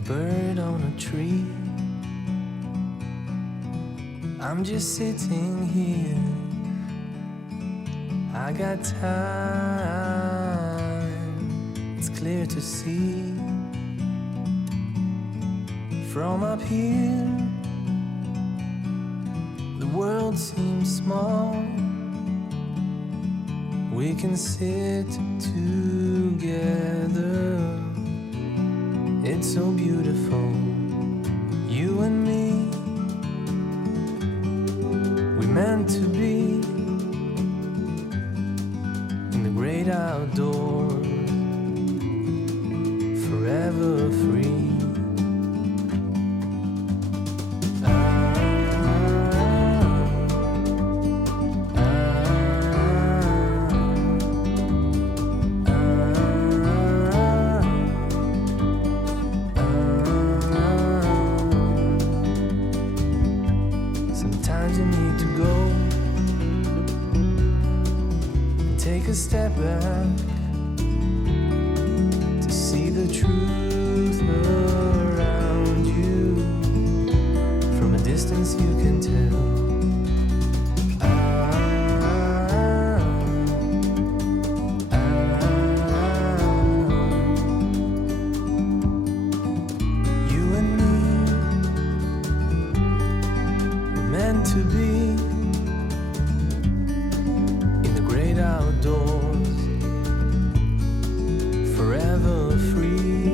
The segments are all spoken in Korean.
bird on a tree. I'm just sitting here. I got time. It's clear to see. From up here, the world seems small. We can sit together. It's so beautiful, you and me. We meant to be in the great outdoors, forever free. Sometimes you need to go and take a step back to see the truth around you. From a distance you can tell. You and me were meant to be in the great outdoors, forever free.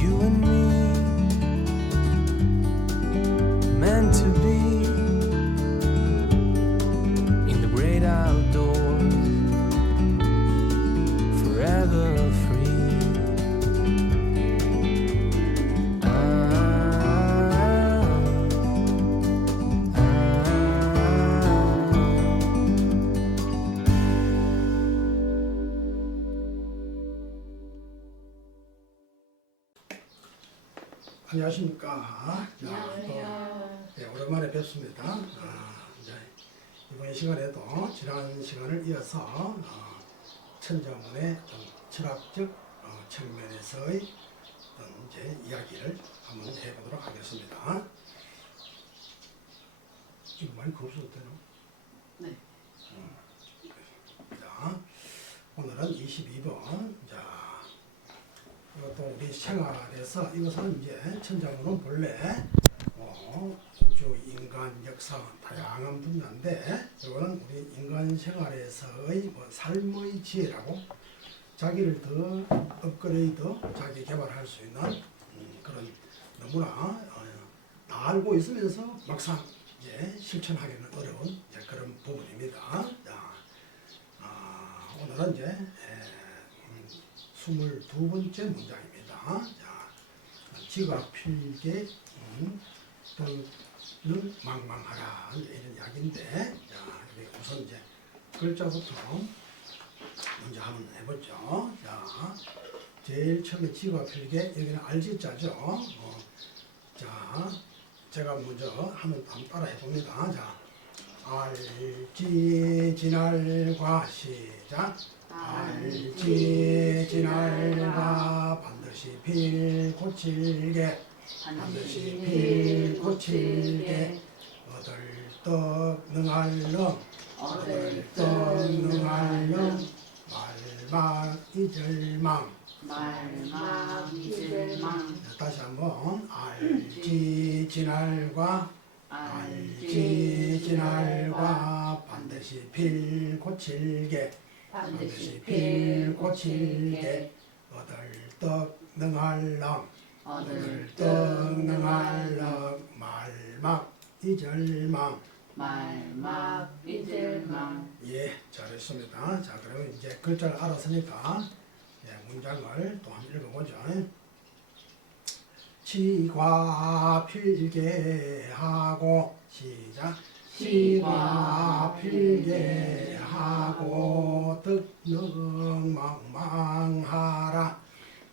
You and me meant to be in the great outdoors, forever free. 안녕하십니까. 안녕하세요. 네, 오랜만에 뵙습니다. 이제 이번 시간에도 지난 시간을 이어서 천자문의 좀 철학적 측면에서의 어떤 이제 이야기를 한번 해보도록 하겠습니다. 이거 많이 없어도 되나? 네. 자, 오늘은 22번. 자, 이것도 우리 생활에서 이것은 이제 천자문은 본래 우주, 인간, 역사 다양한 분야인데 이거는 우리 인간 생활에서의 삶의 지혜라고 자기를 더 업그레이드, 자기 개발할 수 있는 그런 너무나 다 알고 있으면서 막상 이제 실천하기는 어려운 이제 그런 부분입니다. 자, 오늘은 이제 22번째 문장입니다. 자, 지각 필계 또는 망망하라 이런 이야기인데, 자, 우선 이제 글자부터 먼저 한번 해보죠. 자, 제일 처음에 지각 필계 여기는 알지자죠. 자, 제가 먼저 한번 따라 해봅니다. 자, 알지 지날과 시작. 알지 지날과 반드시 필 고칠게 반드시 필 고칠게 얻을 떡 능할 놈 얻을 떡 능할 놈 말막 잊을망 말막 잊을망. 다시 한번 알지 지날과 알지 지날과 반드시 필 고칠게 반드시 필 고칠게 얻을 떡 능할 놈 얻을 떡 능할 놈 말막 잊을망 말막 잊을망. 예, 잘했습니다. 자, 그러면 이제 글자를 알았으니까 문장을 또 한번 읽어보죠. 지과 필계하고 시작. 지과 필계하고 득능망망하라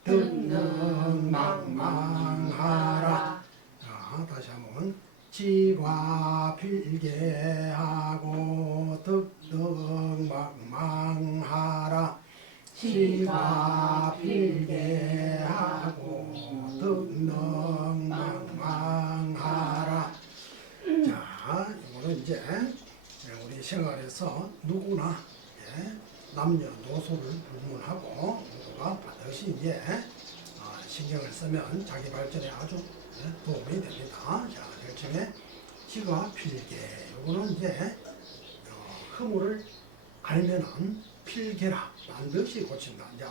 득능망망하라. 자, 다시 한번 지과 필계하고 득능망망하라 지과 필계하고 생활에서 누구나 남녀노소를 불문하고 누구가 반드시 신경을 쓰면 자기 발전에 아주 도움이 됩니다. 자, 절침에 지가 필계. 요거는 허물을 알면은 필계라 반드시 고친다. 이제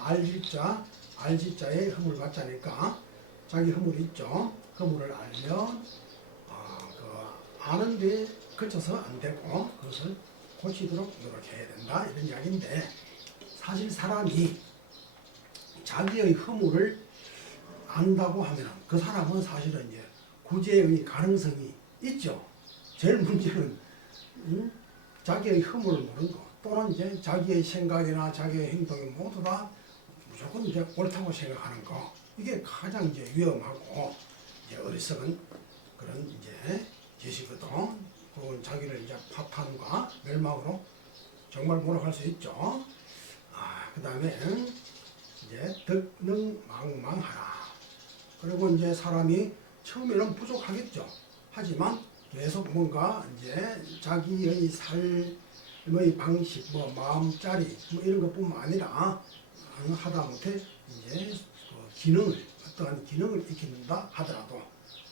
알지자에 허물 받자니까 자기 허물이 있죠. 허물을 알면 아는데 그쳐서 안 되고 그것을 고치도록 노력해야 된다. 이런 이야기인데 사실 사람이 자기의 허물을 안다고 하면 그 사람은 사실은 구제의 가능성이 있죠. 제일 문제는 자기의 허물을 모르는 거 또는 자기의 생각이나 자기의 행동이 모두 다 무조건 옳다고 생각하는 거 이게 가장 위험하고 어리석은 그런 짓이거든. 그건 자기를 파탄과 멸망으로 정말 몰아갈 수 있죠. 그 다음에 덕능망망하라. 그리고 사람이 처음에는 부족하겠죠. 하지만 계속 뭔가 자기의 삶의 방식, 마음자리 이런 것뿐만 아니라 하다못해 기능을 어떠한 기능을 익힌다 하더라도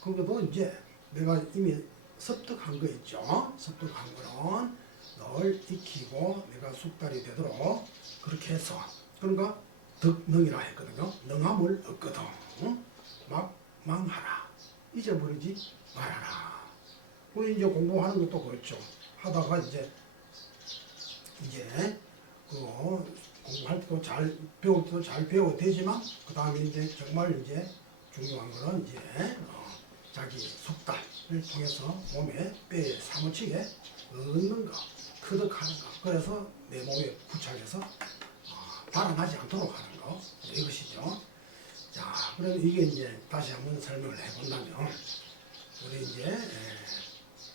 그것도 내가 이미 습득한 거 있죠. 습득한 거는 늘 익히고 내가 숙달이 되도록 그렇게 해서 그러니까 덕능이라 했거든요. 능함을 얻거든. 망하라. 잊어버리지 말아라. 우리 공부하는 것도 그렇죠. 하다가 공부할 때도 잘 배울 때도 잘 배워도 되지만 그 다음에 정말 중요한 거는 자기 숙달을 통해서 몸에 뼈에 사무치게 얻는 거, 터득하는 거. 그래서 내 몸에 부착해서 달아나지 않도록 하는 거 이것이죠. 자, 그럼 이게 다시 한번 설명을 해본다면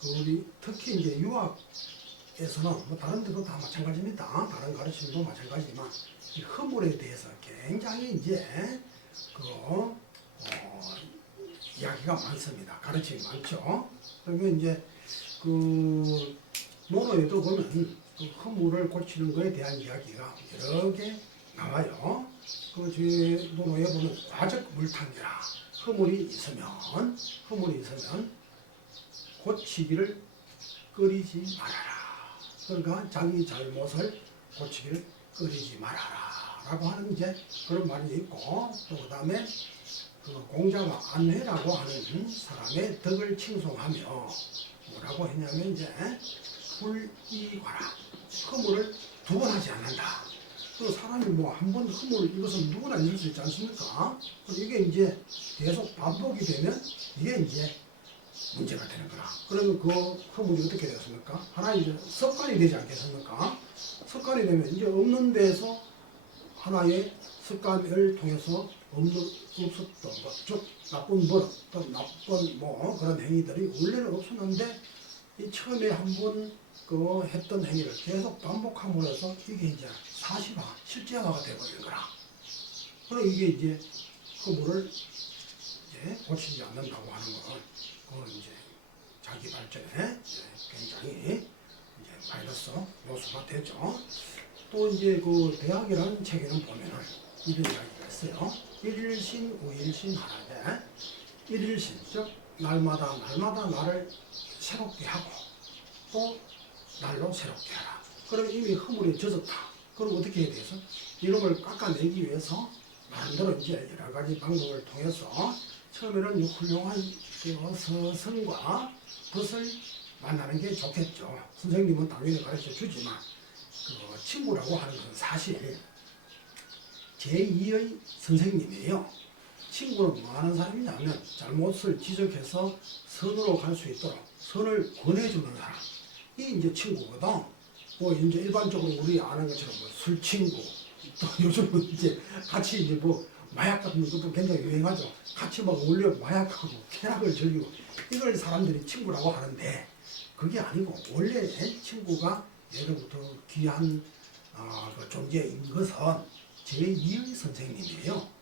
우리 특히 유학에서는 다른 데도 다 마찬가지입니다. 다른 가르침도 마찬가지지만 이 허물에 대해서 굉장히 이야기가 많습니다. 가르침이 많죠. 그러면 논어에도 보면 그 허물을 고치는 것에 대한 이야기가 여러 개 나와요. 그 논어에 보면 과적 물탕이라 허물이 있으면 고치기를 꺼리지 말아라. 그러니까 자기 잘못을 고치기를 꺼리지 말아라 라고 하는 그런 말이 있고 또 그 다음에 공자가 안회라고 하는 사람의 덕을 칭송하며 뭐라고 했냐면 불이과라. 허물을 두 번 하지 않는다. 그 사람이 한 번 허물을 이것은 누구나 있을 수 있지 않습니까? 이게 계속 반복이 되면 이게 문제가 되는 거라. 그러면 그 허물이 어떻게 되었습니까? 하나의 습관이 되지 않겠습니까? 습관이 되면 없는 데서 하나의 습관을 통해서 없었던 것, 즉 나쁜 버릇, 또 나쁜 그런 행위들이 원래는 없었는데 이 처음에 한번 했던 행위를 계속 반복함으로써 이게 사실화, 실제화가 되어버린 거라. 그럼 이게 허물을 고치지 않는다고 하는 건 그건 자기 발전에 굉장히 마이너스 요소가 되죠. 또 그 대학이라는 책에는 보면은 이런 이야기가 있어요. 일일신, 우일신 하라되 일일신, 즉 날마다 나를 새롭게 하고 또 날로 새롭게 하라. 그럼 이미 허물에 젖었다. 그럼 어떻게 해야 돼서 이놈을 깎아내기 위해서 나름대로 여러 가지 방법을 통해서 처음에는 훌륭한 서성과 벗을 만나는 게 좋겠죠. 선생님은 당연히 가르쳐 주지만 친구라고 하는 건 사실 제2의 선생님이에요. 친구는 뭐 하는 사람이냐면 잘못을 지적해서 선으로 갈 수 있도록 선을 권해주는 사람. 이게 친구거든. 일반적으로 우리 아는 것처럼 술 친구, 또 요즘은 같이 마약 같은 것도 굉장히 유행하죠. 같이 어울려 마약하고 쾌락을 즐기고 이걸 사람들이 친구라고 하는데 그게 아니고 원래 친구가 예로부터 귀한 존재인 것은 제2의 선생님이에요.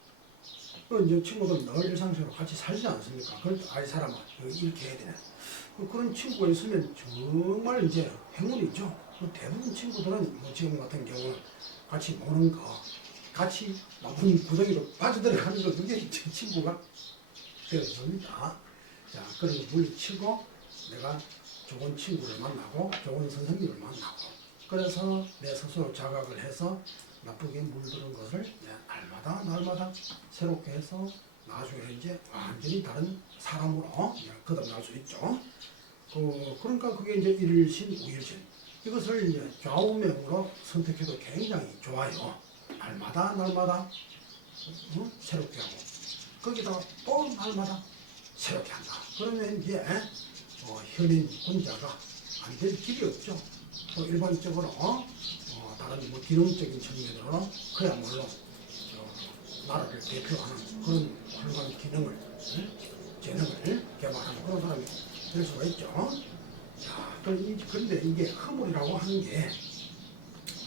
친구들 늘 일상적으로 같이 살지 않습니까? 그럴 때 아이 사람아 이렇게 해야 되네. 그런 친구가 있으면 정말 행운이죠. 그 대부분 친구들은 뭐 지금 같은 경우는 같이 노는 거, 같이 나쁜 구덩이로 빠져들어가는 거, 그게 제 친구가 되었습니다. 자, 그런 거 물리치고 내가 좋은 친구를 만나고 좋은 선생님을 만나고, 그래서 내 스스로 자각을 해서 나쁘게 물드는 것을 날마다 새롭게 해서 나중에 이제 완전히 다른 사람으로 거듭날 수 있죠. 그러니까 그게 이제 일신, 우일신. 이것을 이제 좌우명으로 선택해도 굉장히 좋아요. 날마다 새롭게 하고, 거기다가 또 날마다 새롭게 한다. 그러면 이제 현인 혼자가 안 될 길이 없죠. 또 일반적으로 다른 뭐 기능적인 측면으로는 그야말로 나라를 대표하는 그런 훌륭한 기능을, 재능을 개발하는 그런 사람이 될 수가 있죠. 자, 그런데 이게 허물이라고 하는 게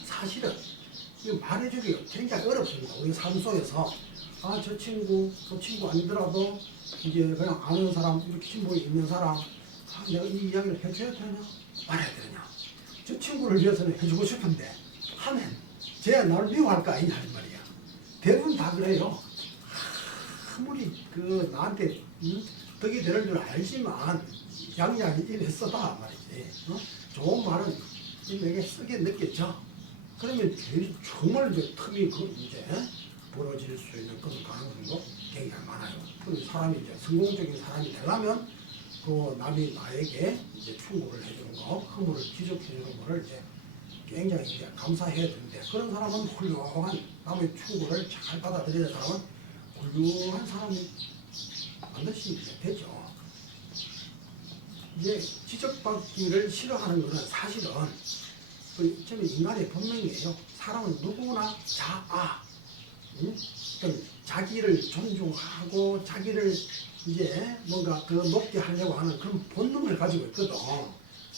사실은 말해주기 굉장히 어렵습니다. 우리 삶 속에서 저 친구 아니더라도 이제 그냥 아는 사람, 이렇게 신분이 있는 사람, 내가 이 이야기를 해줘야 되냐 말해야 되냐, 저 친구를 위해서는 해주고 싶은데 하면 쟤야 나를 미워할 거 아니냐 는 말이야. 대부분 다 그래요. 아무리 나한테 덕이 되는 줄 알지만 양양이 입에 써봐 말이지. 좋은 말은 내게 쓰게 느꼈죠. 그러면 정말 틈이 이제 벌어질 수 있는 그런 가능성도 굉장히 많아요. 그리고 사람이 이제 성공적인 사람이 되려면 남이 나에게 이제 충고를 해주는 거, 허물을 지적해주는 거를 이제 굉장히 이제 감사해야 되는데, 그런 사람은 훌륭한, 남의 충고를 잘 받아들이는 사람은 훌륭한 사람이 반드시 이제 되죠. 이제 지적받기를 싫어하는 것은 사실은 좀 인간의 본능이에요. 사람은 누구나 자기를 존중하고 자기를 이제 뭔가 더 높게 하려고 하는 그런 본능을 가지고 있거든.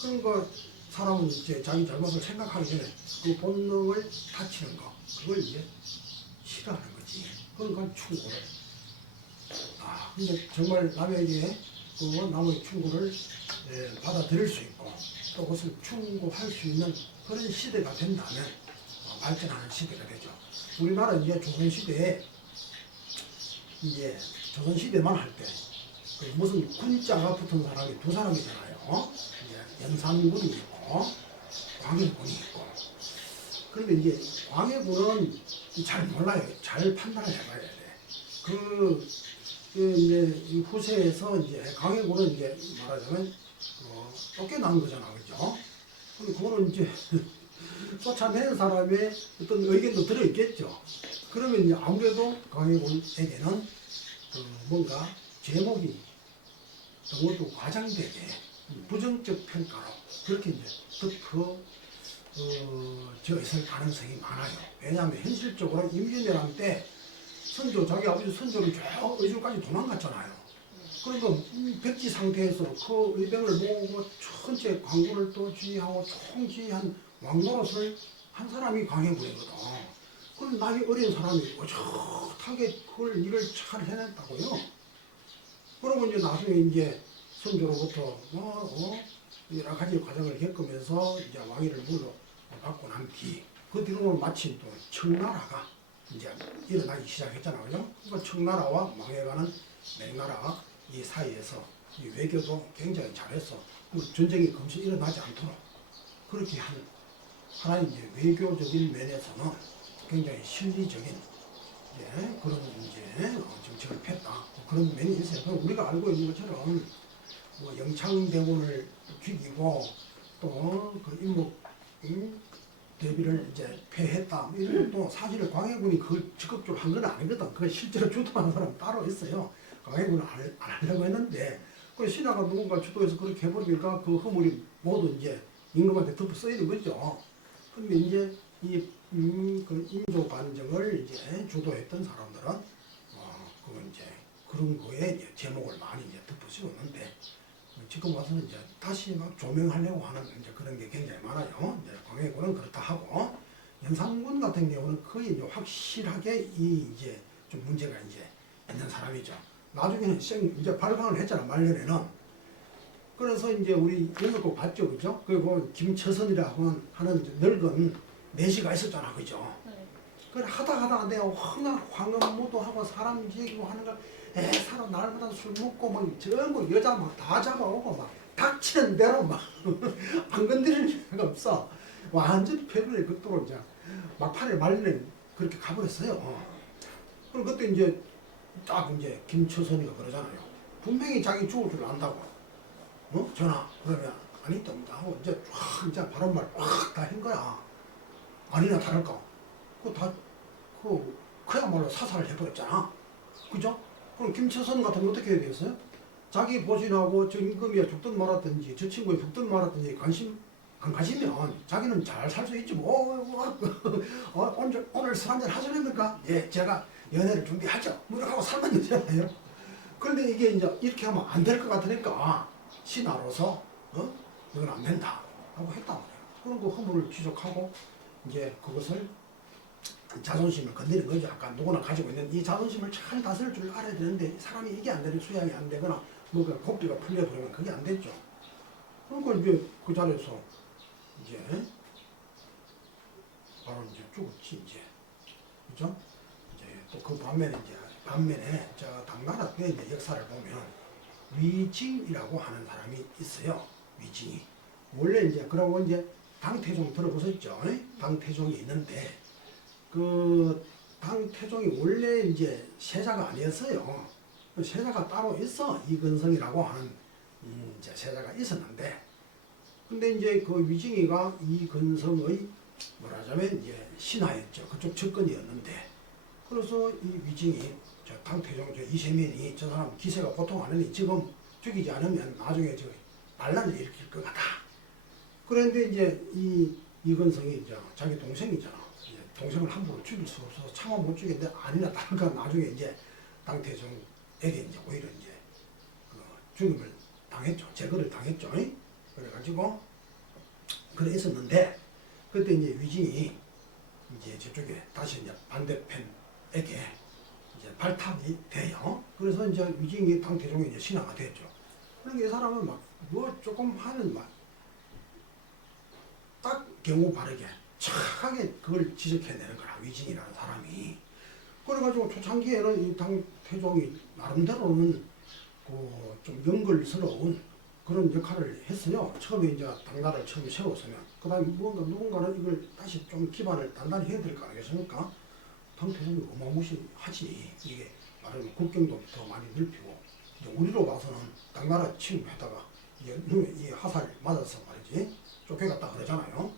그런 거 사람은 이제 자기 잘못을 생각하기 전에 그 본능을 다치는 거, 그걸 이제 싫어하는 거지. 그러니까 충고를. 근데 정말 남에게 남의 충고를 받아들일 수 있고 또 그것을 충고할 수 있는 그런 시대가 된다면 발전하는 시대가 되죠. 우리나라 이제 조선시대에 이제 조선시대만 할 때 무슨 군자가 붙은 사람이 두 사람이잖아요. 이제 연산군이 있고 광해군이 있고. 그런데 이제 광해군은 잘 몰라요. 잘 판단을 해봐야 돼. 이제 이 후세에서 이제 광해군은 이제 말하자면 쫓겨난 거잖아, 그죠? 근데 그거는 이제 쫓아낸 사람의 어떤 의견도 들어있겠죠. 그러면 이제 아무래도 광해군에게는 뭔가 제목이 너무도 과장되게 부정적 평가로 그렇게 이제 덮어져 있을 가능성이 많아요. 왜냐하면 현실적으로 임진왜란 때 자기 아버지 선조를 쭉 의주까지 도망갔잖아요. 그러니까 백지 상태에서 그 의병을 모으고 전체 관군을 또 지휘하고 총지휘한 왕노릇을 한 사람이 광해군이거든. 그럼 나이 어린 사람이 어젓하게 그걸 일을 잘 해냈다고요. 그러고 이제 나중에 이제 선조로부터 여러 가지 과정을 겪으면서 이제 왕위를 물러받고 난 그 뒤로는 마침 또 청나라가 이제 일어나기 시작했잖아요. 그러니까 청나라와 망해가는 명나라 이 사이에서 이 외교도 굉장히 잘했어. 전쟁이 금세 일어나지 않도록 그렇게 하나의 이제 외교적인 면에서는 굉장히 실리적인 그런 이제 정책을 폈다. 그런 면이 있어요. 우리가 알고 있는 것처럼 뭐 영창대군을 죽이고 또 그 임목 대비를 이제 패했다. 이런 것도 사실 광해군이 그걸 적극적으로 한 건 아니거든. 그걸 실제로 주도하는 사람 따로 있어요. 광해군은 안 하려고 했는데 그 신하가 누군가 주도해서 그렇게 해버리니까 그 허물이 모두 이제 임금한테 덮어 쓰이는 거죠. 근데 이제 그 인조 반정을 이제 주도했던 사람들은 그 이제 그런 거에 이제 제목을 많이 이제 덮어 씌웠는데 지금 와서는 이제 다시 막 조명하려고 하는 이제 그런 게 굉장히 많아요. 이제 광해군은 그렇다 하고 연산군 같은 경우는 거의 이제 확실하게 이제 좀 문제가 이제 있는 사람이죠. 나중에는 이제 발광을 했잖아. 말년에는 그래서 이제 우리 연극곡 봤죠, 그죠? 그리고 김처선이라고 하는 이제 늙은 내시가 있었잖아, 그죠? 네. 그래 하다가 내가 황금무도 하고 사람 얘기고 하는 걸 사람 날마다 술 먹고 막 전부 여자 막 다 잡아오고 막 닥치는 대로 막 안 건드리는 데가 없어. 완전 패륜의 극도로 이제 막판에 말리는 그렇게 가버렸어요. 그럼 그때 이제 딱 이제 김처선이가 그러잖아요. 분명히 자기 죽을 줄 안다고. 전화 그러면 아니 또 하고 이제 쫙 이제 바른말 확다 한 거야. 아니나 다를까. 그야말로 사살을 해버렸잖아. 그죠? 그럼 김처선 같으면 어떻게 해야 되겠어요? 자기 보신하고 정금이야 죽든 말았든지 저 친구에 죽든 말았든지 관심 안 가지면 자기는 잘 살 수 있지 뭐. 오늘 술 한잔 하시렵니까? 예, 제가 연애를 준비하죠. 무력하고 살만 되잖아요. 그런데 이게 이제 이렇게 하면 안 될 것 같으니까 신하로서 이건 안 된다 하고 했단 말이에요. 그런 거 허물을 지적하고 이제 그것을 자존심을 건드리는 거죠. 아까 누구나 가지고 있는 이 자존심을 잘 다스릴 줄 알아야 되는데 사람이 이게 안 되는 수양이 안 되거나 뭐가 고삐가 풀려버리면 그게 안 됐죠. 그러니까 이제 그 자리에서 이제 바로 이제 죽었지 이제. 그죠? 이제 또 그 반면에 저 당나라 때 이제 역사를 보면 위징이라고 하는 사람이 있어요. 위징이. 원래 이제 그러고 이제 당태종 들어보셨죠? 당태종이 있는데 그 당태종이 원래 이제 세자가 아니었어요. 세자가 따로 있어. 이근성이라고 하는 이제 세자가 있었는데 근데 이제 그 위징이가 이근성의 뭐라자면 이제 신하였죠. 그쪽 측근이었는데 그래서 이 위징이 저 당태종 저 이세민이 저 사람 기세가 보통 아니니 지금 죽이지 않으면 나중에 저 반란을 일으킬 것 같다. 그런데 이제 이근성이 이제 자기 동생이잖아. 이제 동생을 함부로 죽일 수 없어서 차마 못 죽였는데 아니나 다를까 나중에 이제 당태종에게 이제 오히려 이제 그 죽임을 당했죠. 제거를 당했죠. 그래가지고 그래 있었는데 그때 이제 위징이 이제 저쪽에 다시 이제 반대편에게 이제 발탁이 돼요. 그래서 이제 위징이 당태종이 이제 신하가 됐죠. 그러니까 이 사람은 막 뭐 조금 하면 막 딱 경우 바르게 착하게 그걸 지적해내는 거라 위징이라는 사람이. 그래가지고 초창기에는 이 당태종이 나름대로는 그 좀 연글스러운 그런 역할을 했어요. 처음에 이제 당나라를 처음에 세웠으면 그다음에 누군가는 이걸 다시 좀 기반을 단단히 해야 될 거 아니겠습니까? 당태종이 어마무시하지. 이게 말하면 국경도 더 많이 넓히고 이제 우리로 봐서는 당나라 침입했다가 이제 이 화살 맞아서 말이지 쫓겨갔다 그러잖아요.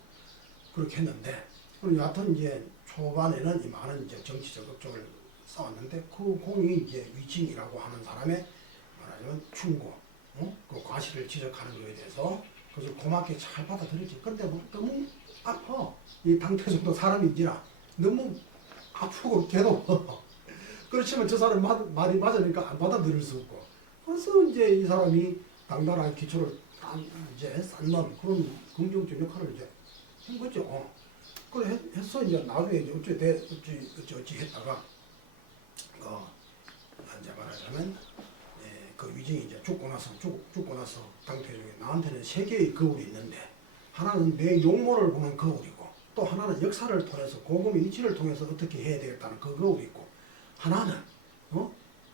그렇게 했는데 그리고 여하튼 이제 초반에는 이 많은 이제 정치적 업적을 쌓았는데 그 공이 이제 위징이라고 하는 사람의 말하자면 충고, 그 과실을 지적하는 거에 대해서 그래서 고맙게 잘 받아들였지. 근데 뭐 너무 아파. 이 당태종도 사람인지라 너무 아프고 괴로워. 그렇지만 저 사람 말이 맞으니까 안 받아들일 수 없고. 그래서 이제 이 사람이 당나라의 기초를 이제 쌓는 그런 긍정적 역할을 이제 한 거죠. 그래 해서 이제 나중에 이제 어찌 했다가 이제 말하자면 그 위징이 이제 죽고 나서 당태종이 나한테는 세 개의 거울이 있는데 하나는 내 용모를 보는 거울이고 또 하나는 역사를 통해서 고금의 이치를 통해서 어떻게 해야 되겠다는 그 거울이 있고 하나는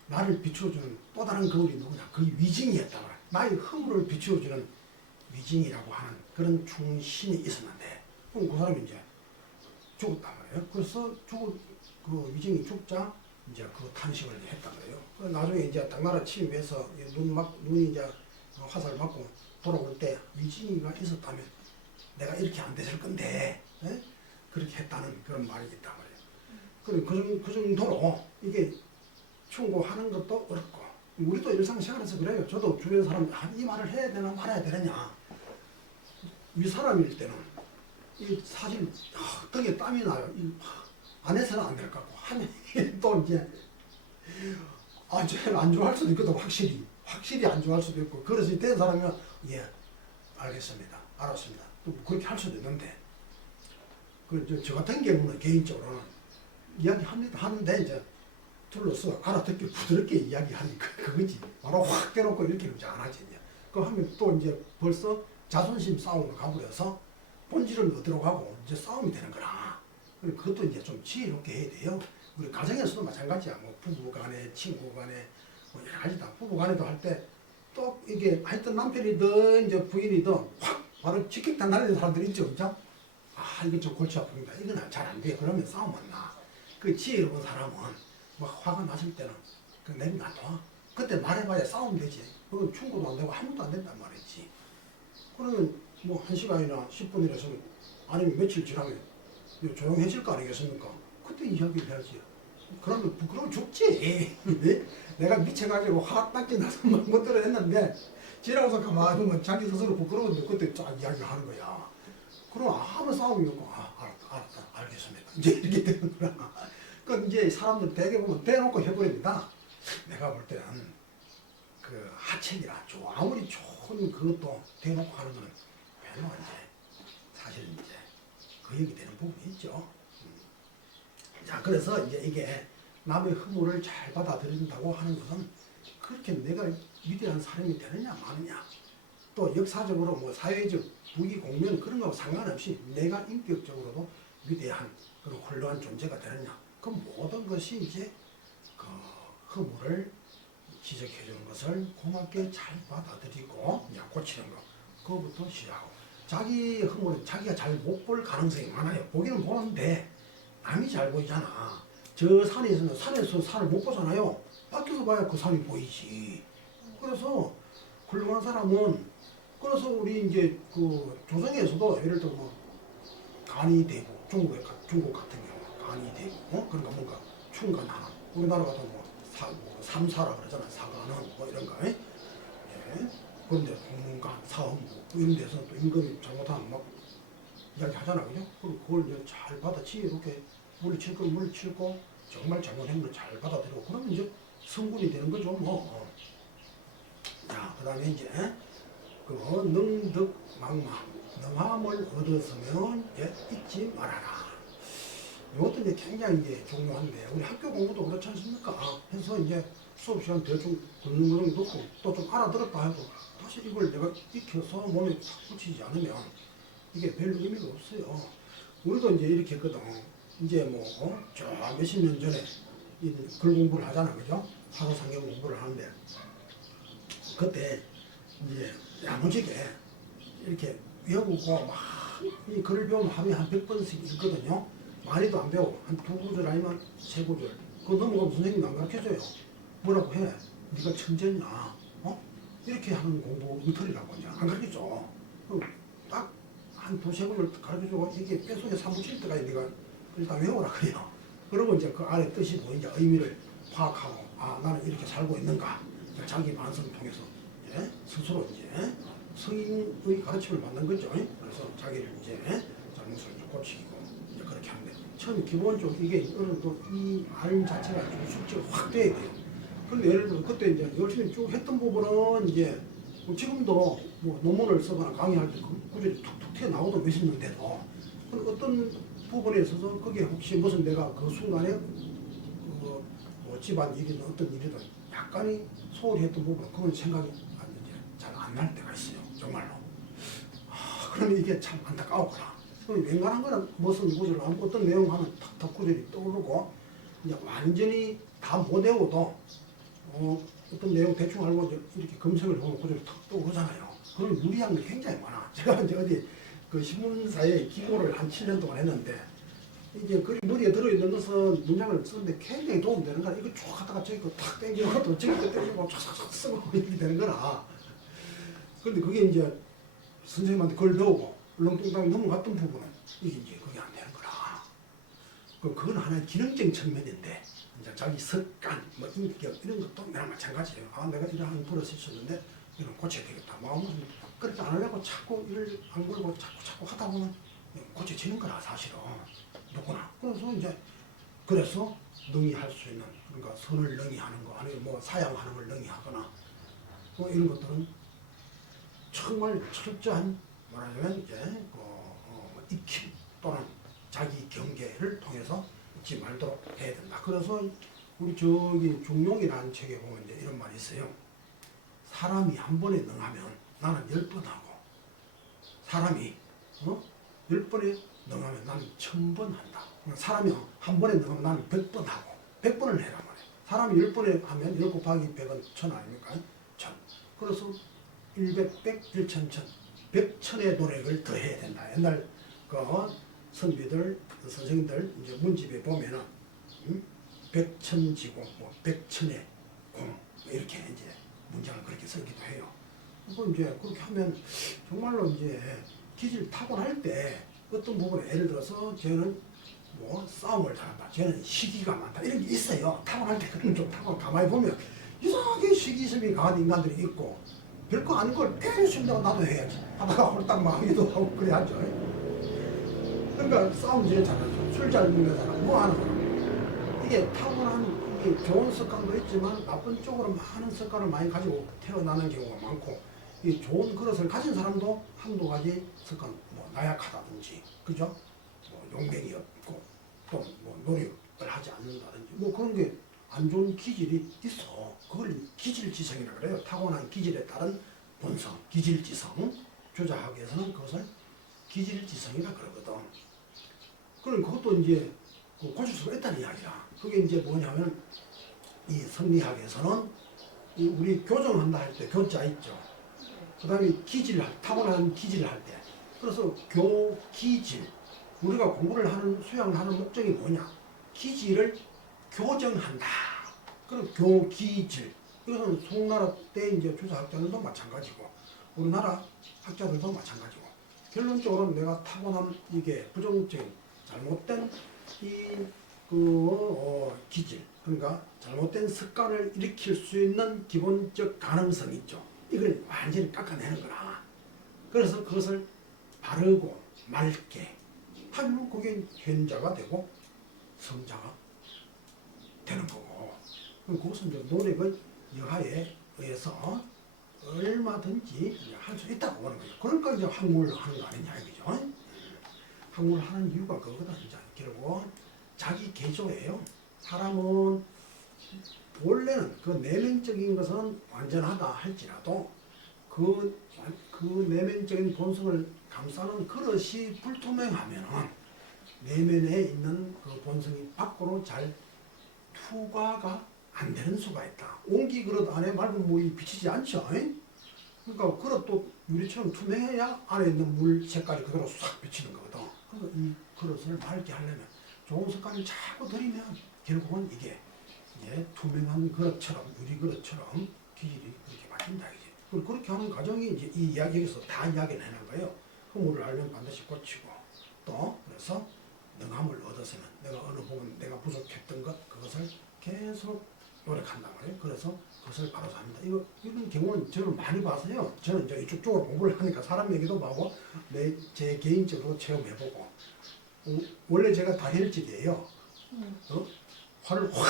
나를 비추어주는 또 다른 거울이 누구냐? 그 위징이었단 말이야. 나의 허물을 비추어주는 위징이라고 하는 그런 충신이 있었는데 그럼 그 사람이 이제 죽었단 말이에요. 그래서 그 위징이 죽자 이제 그 탄식을 했단 말이에요. 나중에 이제 당나라 침입해서 눈이 이제 화살 맞고 돌아올 때 위징이가 있었다면 내가 이렇게 안 됐을 건데 그렇게 했다는 그런 말이 있단 말이에요. 그리고 그 정도로 이게 충고하는 것도 어렵고 우리도 일상생활에서 그래요. 저도 주변 사람 이 말을 해야 되나 말아야 되느냐. 윗사람일 때는 이 사실 등에 땀이 나요. 안 해서는 안 될 것 같고 하면 또 이제 안 좋아할 수도 있거든. 확실히 안 좋아할 수도 있고 그래서 된 사람이면 예 알겠습니다. 알았습니다. 또 그렇게 할 수도 있는데 저 같은 경우는 개인적으로는 이야기하는데 이제 둘러서 알아듣기 부드럽게 이야기하니까 그거지. 바로 확 대놓고 이렇게 그러지 안 하지. 그 하면 또 이제 벌써 자존심 싸움으로 가버려서 본질은 어디로 가고 이제 싸움이 되는 거라. 그것도 이제 좀 지혜롭게 해야 돼요. 우리 가정에서도 마찬가지야. 뭐 부부 간에, 친구 간에, 뭐 여러 가지다. 부부 간에도 할 때 또 이게 하여튼 남편이든 이제 부인이든 확 바로 직격탄 날리는 사람들 있죠. 그죠? 아, 이거 좀 골치 아픕니다. 이건 잘 안 돼. 그러면 싸움은 나. 그 지혜로운 사람은 막 화가 났을 때는 그 내려놔둬. 그때 말해봐야 싸움 되지. 그건 충고도 안 되고 아무도 안 된단 말이지. 그러면 뭐 1시간이나 10분이라서 아니면 며칠 지나면 조용해질 거 아니겠습니까? 그때 이야기를 해야지. 그러면 부끄러워 죽지. 네? 내가 미쳐가지고 화딱지 나서 막 것들을 했는데 지나가서 가만히 보면 자기 스스로 부끄러운데 그때 쫙 이야기를 하는 거야. 그럼 아무 싸움이 없고 알았다 알겠습니다. 이제 이렇게 되는 거야. 그 이제 사람들 대개 보면 대놓고 해버립니다. 내가 볼 때는 그 하책이라 아무리 좋은 그것도 대놓고 하는 거는 별로 이제 사실은 이제 그 얘기 되는 부분이 있죠. 자, 그래서 이제 이게 남의 허물을 잘 받아들인다고 하는 것은 그렇게 내가 위대한 사람이 되느냐 마느냐, 또 역사적으로 뭐 사회적 부귀 공명 그런 거하고 상관없이 내가 인격적으로도 위대한 그런 훌륭한 존재가 되느냐, 그 모든 것이 이제 그 허물을 지적해 주는 것을 고맙게 잘 받아들이고 이제 고치는 거, 그거부터 시작하고. 자기 허물은 자기가 잘 못 볼 가능성이 많아요. 보기는 보는데 남이 잘 보이잖아. 저 산에 있으면 산에서 산을 못 보잖아요. 밖에서 봐야 그 산이 보이지. 그래서 훌륭한 사람은, 그래서 우리 이제 그 조선에서도 예를 들어 뭐 간이 되고, 중국 같은 경우 간이 되고, 그러니까 뭔가 충간하는, 우리나라 같은 뭐 삼사라 그러잖아요. 사관원 뭐 이런 거. 예. 그런데 공문관, 사헌부 이런 데서 또 임금이 잘못하면 막 이야기 하잖아, 그죠? 그럼 그걸 이제 잘 받아 지혜롭게 물리칠 걸 물리치고, 정말 잘못한 걸 잘 받아들이고, 그러면 이제 성군이 되는 거죠, 뭐. 자, 그 다음에 이제 그 능득망망, 능함을 얻었으면 잊지 말아라. 이것도 이제 굉장히 이제 중요한데, 우리 학교 공부도 그렇지 않습니까? 그래서 이제 수업 시간 대충 듣는 거는 듣고 또 좀 알아들었다 해도 사실 이걸 내가 익혀서 몸에 탁 붙이지 않으면 이게 별 의미가 없어요. 우리도 이제 이렇게 했거든. 이제 뭐, 저 몇십 년 전에 글 공부를 하잖아, 그죠? 사서상경 공부를 하는데, 그때 이제 야무지게 이렇게 외우고 막 이 글을 배우면 하루에 한 100번씩 읽거든요. 많이도 안 배우고, 한 2구절 아니면 3구절. 그거 넘어가면 선생님이 안 가르쳐줘요. 뭐라고 해? 네가 천재냐? 이렇게 하는 공부 이틀이라고 이제 안 가르쳐줘. 딱 한 2-3구절 가르쳐주고, 이게 뼛속에 사무칠 때까지 네가 일단 외우라 그래요. 그러고 이제 그 안에 뜻이 뭐 이제 의미를 파악하고, 아, 나는 이렇게 살고 있는가? 자기 반성을 통해서 스스로 이제 성인의 가르침을 받는 거죠. 그래서 자기를 이제 잘못을 고치고 이제 그렇게 하는데, 처음에 기본적으로 이게 어느 정도 이 알 자체가 좀 숙지가 확 돼야 돼요. 근데 예를 들어 그때 이제 열심히 쭉 했던 부분은 이제 뭐 지금도 뭐 논문을 쓰거나 강의할 때 그 구절이 툭툭 튀어나오도 몇십 년 돼도, 어떤 부분에 있어서 거기에 혹시 무슨 내가 그 순간에 그 뭐 집안 일이든 어떤 일이든 약간의 소홀히 했던 부분은 그건 생각이 잘 안 날 때가 있어요. 정말로. 그러면 이게 참 안타까웠구나. 웬만한 거는 무슨 구절을 하면 어떤 내용 하면 탁탁 구절이 떠오르고, 이제 완전히 다 못 외워도 어떤 내용 대충 알고 이렇게 검색을 해보면 구절이 탁 떠오르잖아요. 그런 유리한 게 굉장히 많아. 제가 이제 어디 그 신문사에 기고를 한 7년 동안 했는데, 이게 그 머리에 들어있는 것은 문장을 쓰는데 굉장히 도움되는 거라. 이거 쭉 하다가 저기 탁 땡기고 또 저기 거 땡기고 쫙쫙쫙 쓰고 이렇게 되는 거라. 근데 그게 이제 선생님한테 그걸 배우고 울렁뚱땅 넘어갔던 부분은 이게 이제 그게 안 되는 거라. 그건 하나의 기능적인 측면인데, 이제 자기 습관, 뭐 인격 이런 것도 나랑 마찬가지예요. 아, 내가 이러한 버릇이 있었는데 이건 고쳐야 되겠다. 마음은 그렇게 안 하려고 자꾸 일을 안 걸고 자꾸 하다 보면 고쳐지는 거라, 사실은. 누구나. 그래서 능히 할 수 있는, 그러니까 선을 능히 하는 거, 아니면 뭐 사양하는 걸 능히 하거나 뭐 이런 것들은 정말 철저한, 말하자면 이제 익힘 또는 자기 경계를 통해서 잊지 말도록 해야 된다. 그래서 우리 저기 중용이라는 책에 보면 이제 이런 말이 있어요. 사람이 한 번에 능하면 나는 10번 하고, 사람이 10번에 능하면 나는 1000번 한다. 사람이 한 번에 능하면 나는 100번 하고, 100번을 해라 말이야. 사람이 10번에 하면 1 곱하기 100은 1000 아닙니까? 1000. 그래서 100, 100, 1000, 1000. 100천의 노력을 더 해야 된다. 옛날 그 선비들, 선생님들 이제 문집에 보면은 100천지공, 뭐 100천의 공 이렇게 이제 문장을 그렇게 쓰기도 해요. 그리고 이제 그렇게 하면 정말로 이제 기질 타고날 때 어떤 부분에 예를 들어서 쟤는 뭐 싸움을 잘한다, 쟤는 시기가 많다 이런 게 있어요. 타고날 때 그런 좀 타고 가만히 보면 이상하게 시기심이 강한 인간들이 있고 별거 아닌 걸 계속 내가 나도 해야지 하다가 홀딱 망하기도 하고 그래야죠. 그러니까 싸움 제일 잘하죠. 술 잘 먹는 사람, 뭐 하는 사람. 이게 타고난 이게 좋은 습관도 있지만 나쁜 쪽으로 많은 습관을 많이 가지고 태어나는 경우가 많고, 이 좋은 그릇을 가진 사람도 한두 가지 습관, 뭐 나약하다든지, 그죠? 뭐 용맹이 없고 또 뭐 노력을 하지 않는다든지, 뭐 그런 게 안 좋은 기질이 있어. 그걸 기질지성이라 그래요. 타고난 기질에 따른 본성, 기질지성. 조자학에서는 그것을 기질지성이라 그러거든. 그럼 그것도 이제 고칠 수가 있다는 이야기야. 그게 이제 뭐냐면 이 성리학에서는 이 우리 교정한다 할 때 교자 있죠. 그 다음에 기질, 타고난 기질을 할 때. 그래서 교기질. 우리가 공부를 하는, 수양을 하는 목적이 뭐냐? 기질을 교정한다. 그럼 교기질. 이것은 송나라 때 이제 조사학자들도 마찬가지고, 우리나라 학자들도 마찬가지고. 결론적으로 내가 타고난 이게 부정적인, 잘못된 기질, 그러니까 잘못된 습관을 일으킬 수 있는 기본적 가능성이 있죠. 이걸 완전히 깎아내는 거라. 그래서 그것을 바르고 맑게 하면 그게 현자가 되고 성자가 되는 거고, 그것은 이제 노력의 여하에 의해서 얼마든지 할 수 있다고 보는 거죠. 그러니까 이제 학문을 하는 거 아니냐 이거죠. 학문을 하는 이유가 그거거든. 이제 결국 자기 개조예요. 사람은 원래는 그 내면적인 것은 완전하다 할지라도 그 내면적인 본성을 감싸는 그릇이 불투명하면은 내면에 있는 그 본성이 밖으로 잘 투과가 안 되는 수가 있다. 옹기 그릇 안에 맑은 물이 비치지 않죠. 그러니까 그릇도 유리처럼 투명해야 안에 있는 물 색깔이 그대로 싹 비치는 거거든. 그러니까 이 그릇을 맑게 하려면 좋은 습관을 자꾸 들이면 결국은 이게 투명한 그릇처럼, 유리 그릇처럼 기질이 그렇게 바뀐다. 이제. 그렇게 하는 과정이 이제 이 이야기에서 다 이야기를 해낸 거예요. 허물을 알면 반드시 고치고, 또 그래서 능함을 얻어서는 내가 어느 부분 내가 부족했던 것 그것을 계속 노력한단 말이에요. 그래서 그것을 바로잡는다. 이런 경우는 저는 많이 봐서요. 저는 이제 이쪽 쪽으로 공부를 하니까 사람 얘기도 하고 제 개인적으로 체험해보고, 원래 제가 다혈질이에요. 화를 확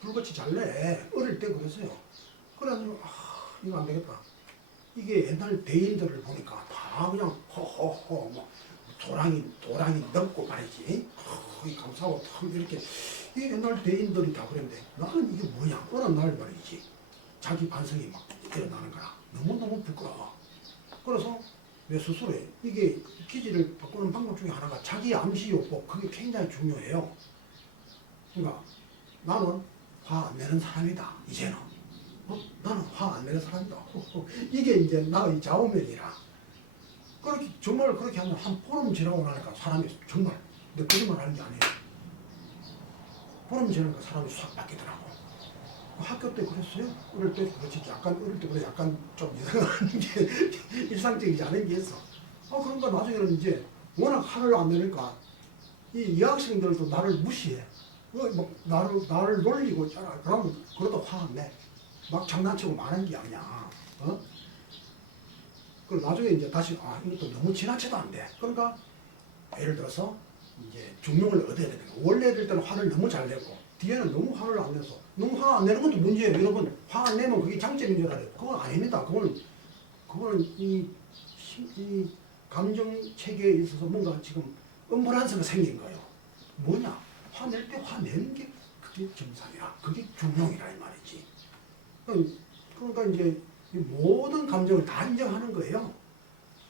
불같이 잘 내. 어릴 때 그랬어요. 그래가지고 이거 안 되겠다. 이게 옛날 대인들을 보니까 다 그냥 허허허 뭐 도랑이 넘고 말이지. 감사하고 참 이렇게. 이 옛날 대인들이 다 그랬는데 나는 이게 뭐냐. 어느 날 말이지. 자기 반성이 막 일어나는 거야. 너무너무 부끄러워. 그래서 내 스스로에 이게 기질을 바꾸는 방법 중에 하나가 자기 암시요법. 그게 굉장히 중요해요. 그러니까 나는 화 안 내는 사람이다. 이제는. 나는 화 안 내는 사람이다. 이게 이제 나의 좌우명이라. 그렇게 정말 그렇게 하면 한 보름 지나고 나니까 사람이 정말 내 거짓말 하는 게 아니에요. 보름 지나니까 사람이 싹 바뀌더라고. 학교 때 그랬어요. 어릴 때 그렇지. 약간 어릴 때 그래 약간 좀 이상한 게 일상적이지 않은 게 있어. 그러니까 나중에는 이제 워낙 화를 안 내니까 이 여학생들도 나를 무시해. 막 나를 놀리고 있잖아. 그러면 그래도 화 안 내. 막 장난치고 많은 게 아니야. 그리고 나중에 이제 다시 이것도 너무 지나쳐도 안 돼. 그러니까 예를 들어서 이제 중용을 얻어야 되는 거야. 원래 될 때는 화를 너무 잘 내고 뒤에는 너무 화를 안 내서 너무 화 안 내는 것도 문제예요. 여러분 화 안 내면 그게 장점인 줄 알아요. 그건 아닙니다. 그거는 이 감정 체계에 있어서 뭔가 지금 음불안서가 생긴 거예요. 뭐냐? 화낼 때 화내는 게 그게 정상이라. 그게 중용이라 이 말이지. 그러니까 이제 이 모든 감정을 다 인정하는 거예요.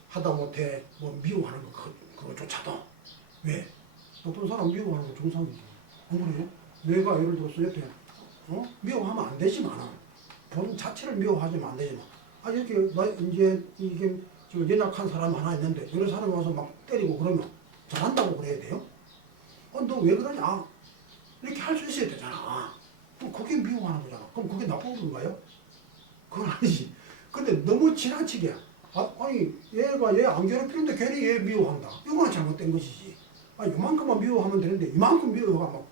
하다못해 뭐 미워하는 거 그거조차도. 왜? 어떤 사람 미워하는 거 정상이죠. 안 그래요? 내가 예를 들어서 옆에 미워하면 안 되지만 본 자체를 미워하지만 안 되지만 이렇게 나 이제 이게 지금 연약한 사람 하나 있는데 여러 사람이 와서 막 때리고 그러면 잘한다고 그래야 돼요? 너 왜 그러냐? 이렇게 할 수 있어야 되잖아. 그럼 그게 미워하는 거잖아. 그럼 그게 나쁜 건가요? 그건 아니지. 근데 너무 지나치게 아니 얘가 얘 안 괴롭히는데 괜히 얘 미워한다. 이거는 잘못된 것이지. 이만큼만 미워하면 되는데 이만큼 미워가 막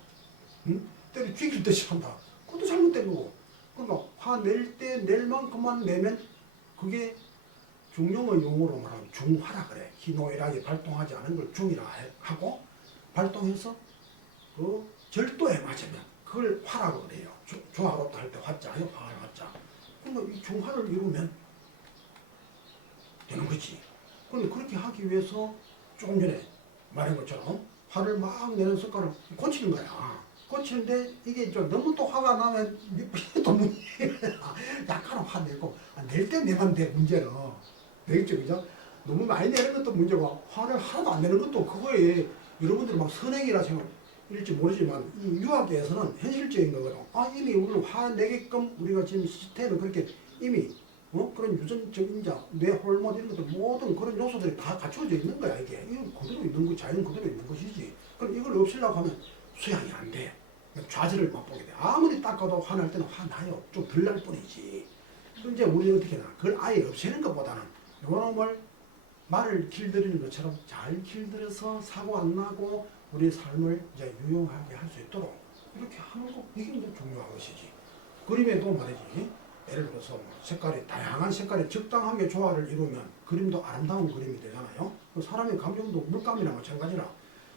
때려 죽일 듯이 한다. 그것도 잘못된 거고. 그러니까 화낼 때 낼 만큼만 내면 그게 중용의 용어로 말하면 중화라 그래. 희노애락이 발동하지 않은 걸 중이라 하고 발동해서 그 절도에 맞으면 그걸 화라고 그래요. 조화롭다 할 때 화자요. 화할 화자. 그러니까 이 중화를 이루면 되는 거지. 그런데 그렇게 하기 위해서 조금 전에 말한 것처럼 화를 막 내는 습관을 고치는 거야. 고치는데 이게 좀 너무 또 화가 나면 또 약간 화내고 낼 때 내면 돼 문제는. 되겠죠, 그죠? 너무 많이 내는 것도 문제고 화를 하나도 안 내는 것도 그거에 여러분들이 막 선행이라 생각일지 모르지만 이 유학계에서는 현실적인 거거든. 이미 우리를 화내게끔 우리가 지금 시스템을 그렇게 이미 그런 유전적인 뇌 호르몬 이런 것들 모든 그런 요소들이 다 갖춰져 있는 거야 이게. 이건 그대로 있는 거 자연 그대로 있는 것이지. 그럼 이걸 없애려고 하면 수양이 안 돼. 좌절을 맛보게 돼. 아무리 닦아도 화날 때는 화나요. 좀 덜 날 뿐이지. 그럼 이제 우리 어떻게 나? 그걸 아예 없애는 것보다는 요놈을 말을 길들이는 것처럼 잘 길들여서 사고 안 나고 우리 삶을 이제 유용하게 할 수 있도록 이렇게 하는 거 이게 이제 중요한 것이지. 그림에도 말이지. 예를 들어서 색깔이 다양한 색깔이 적당하게 조화를 이루면 그림도 아름다운 그림이 되잖아요. 사람의 감정도 물감이나 마찬가지라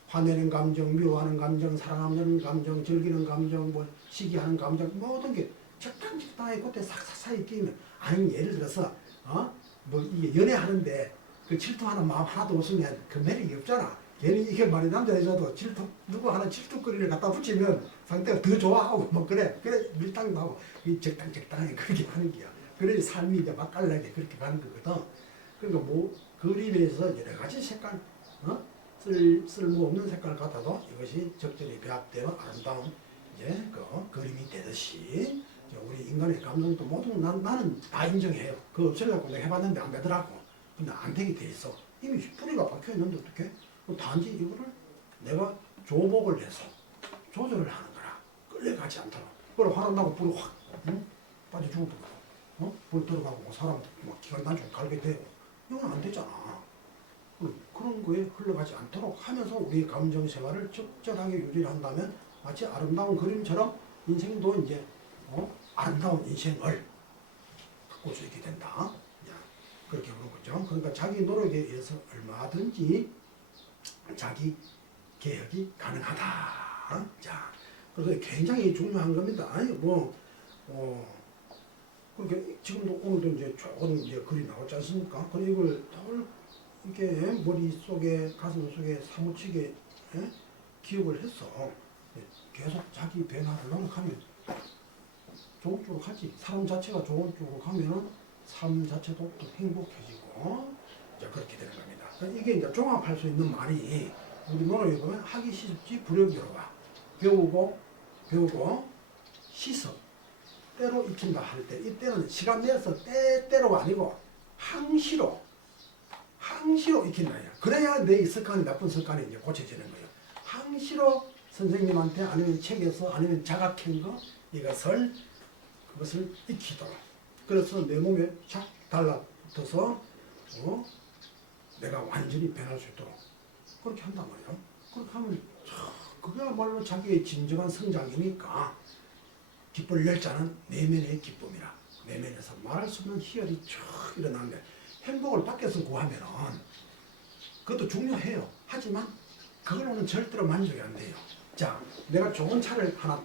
화내는 감정, 미워하는 감정, 사랑하는 감정, 즐기는 감정, 뭐 시기하는 감정 모든 게 적당하게 그때 싹싹 끼면 아니 예를 들어서 뭐 이게 연애하는데 그 질투하는 마음 하나도 없으면 그 매력이 없잖아. 괜히 이게 말이 남자 여자도 질투 누구 하나 질투거리를 갖다 붙이면 상대가 더 좋아하고 뭐 그래 밀당도 하고 이 적당하게 그렇게 하는 거야. 그래야 삶이 이제 맛깔나게 그렇게 가는 거거든. 그러니까 뭐 그림에서 여러 가지 색깔 쓸모없는 색깔을 갖다도 이것이 적절히 배합되어 아름다운 이제 그 그림이 되듯이 우리 인간의 감정도 모두 나는 다 인정해요. 그거 없애려고 내가 해봤는데 안 되더라고. 근데 안 되게 돼 있어. 이미 뿌리가 박혀 있는데 어떡해? 단지 이거를 내가 조복을 해서 조절을 하는 거라. 끌려가지 않도록. 그래 화난다고 불이 확 빠져 죽어도 불 들어가고 사람 막 기관 단총 갈게 되고 이건 안 되잖아. 그런 거에 흘러가지 않도록 하면서 우리 감정 생활을 적절하게 유지를 한다면 마치 아름다운 그림처럼 인생도 이제 아름다운 인생을 바꿀 수 있게 된다. 그렇게 그런 거죠. 그러니까 자기 노력에 의해서 얼마든지 자기 개혁이 가능하다. 자, 그래서 굉장히 중요한 겁니다. 그렇게 지금도 오늘도 이제 조금 이제 글이 나왔지 않습니까? 그리고 이걸 이렇게 머릿속에 가슴 속에 사무치게 기억을 해서 계속 자기 변화를 노력하면 좋은 쪽으로 가지. 사람 자체가 좋은 쪽으로 가면은 삶 자체도 또 행복해지고 이제 그렇게 되는 겁니다. 그러니까 이게 이제 종합할 수 있는 말이 우리 논어에 보면 하기 쉽지 불여기로와 배우고 시습 때로 익힌다 할 때 이때는 시간 내서 때때로가 아니고 항시로 익힌다. 그래야 내 습관이 나쁜 습관이 이제 고쳐지는 거예요. 항시로 선생님한테 아니면 책에서 아니면 자각한 거 그것을 익히도록. 그래서 내 몸에 착 달라붙어서 내가 완전히 변할 수 있도록 그렇게 한단 말이에요. 그렇게 하면 그야말로 자기의 진정한 성장이니까 기쁠 열자는 내면의 기쁨이라. 내면에서 말할 수 없는 희열이 쫙 일어나는데 행복을 밖에서 구하면은 그것도 중요해요. 하지만 그걸로는 절대로 만족이 안 돼요. 자, 내가 좋은 차를 하나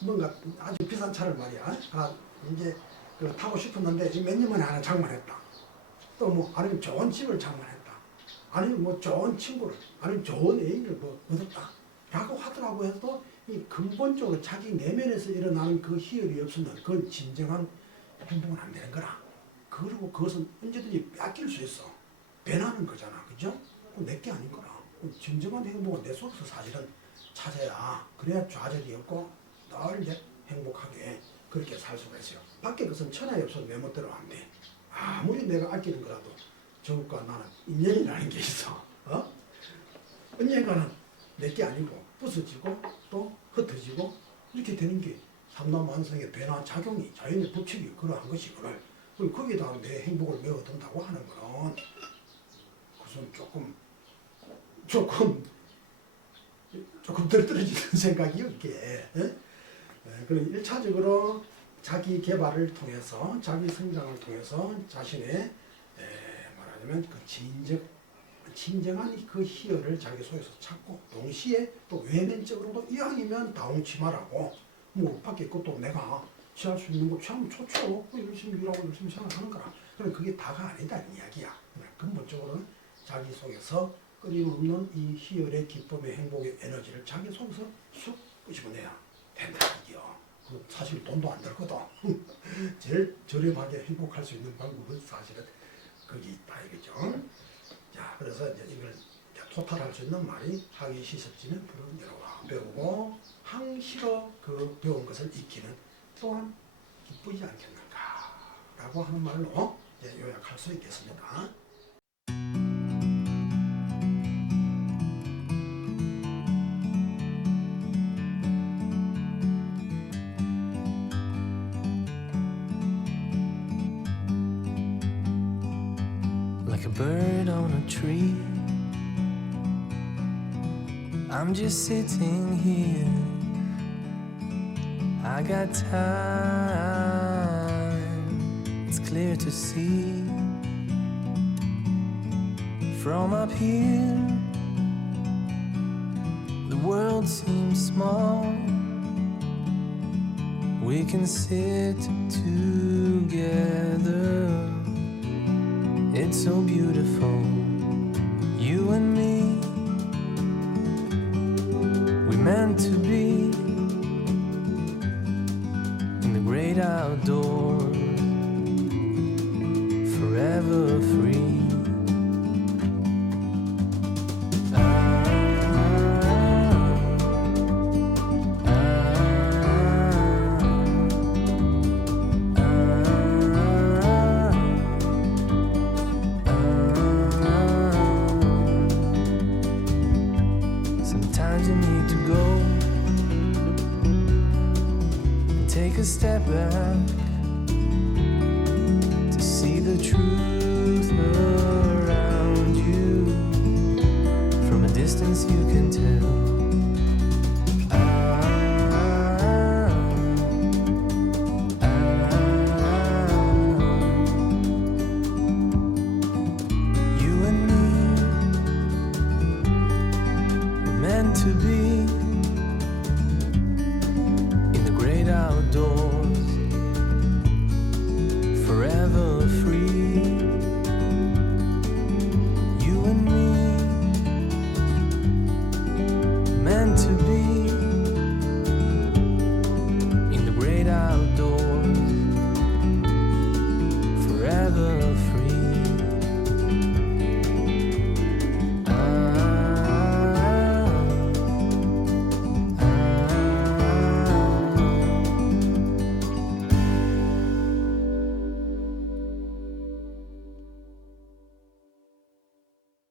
뭔가 아주 비싼 차를 말이야 하나 이제 타고 싶었는데 몇 년 만에 하나 장만했다. 또 뭐 아니면 좋은 집을 장만했다. 아니면 뭐 좋은 친구를 아니면 좋은 애인을 뭐 얻었다. 라고 하더라고 해도 이 근본적으로 자기 내면에서 일어나는 그 희열이 없으면 그건 진정한 행복은 안 되는 거라. 그리고 그것은 언제든지 뺏길 수 있어. 변하는 거잖아. 그죠? 내게 아닌 거라. 진정한 행복은 내 속에서 사실은 찾아야, 그래야 좌절이 없고 늘 이제 행복하게 그렇게 살 수가 있어요. 밖에 것은 천하에 없어도 내 멋대로 안 돼. 아무리 내가 아끼는 거라도 저것과 나는 인연이라는 게 있어. 언젠가는 내게 아니고 부서지고 또 흩어지고 이렇게 되는 게 삼라만상의 변화 작용이 자연의 법칙이 그러한 것이거늘. 그리고 거기다 내 행복을 메워둔다고 하는 거는 그것은 조금 덜 떨어지는 생각이요 이게. 그럼 1차적으로 자기 개발을 통해서, 자기 성장을 통해서 자신의 말하자면 그 진정한 그 희열을 자기 속에서 찾고, 동시에 또 외면적으로도 이왕이면 다운치마라고 뭐 밖에 것도 내가 취할 수 있는 거 취하면 좋죠. 열심히 일하고 열심히 생활하는 거라. 그럼 그게 다가 아니다 이 이야기야. 근본적으로는 자기 속에서 끊임없는 이 희열의 기쁨의 행복의 에너지를 자기 속에서 쑥 끄집어내야 된다 이게요. 사실 돈도 안 들거든. 제일 저렴하게 행복할 수 있는 방법은 사실은 거기 있다 이거죠. 자, 그래서 이제 이걸 토탈할 수 있는 말이 하기 시섭지는 그런 여러 배우고 항시로 그 배운 것을 익히는 또한 기쁘지 않겠는가라고 하는 말로 이제 요약할 수 있겠습니다. Like a bird on a tree, I'm just sitting here. I got time, it's clear to see. From up here, the world seems small. We can sit together. It's so beautiful, you and me. We meant to be in the great outdoors, forever free.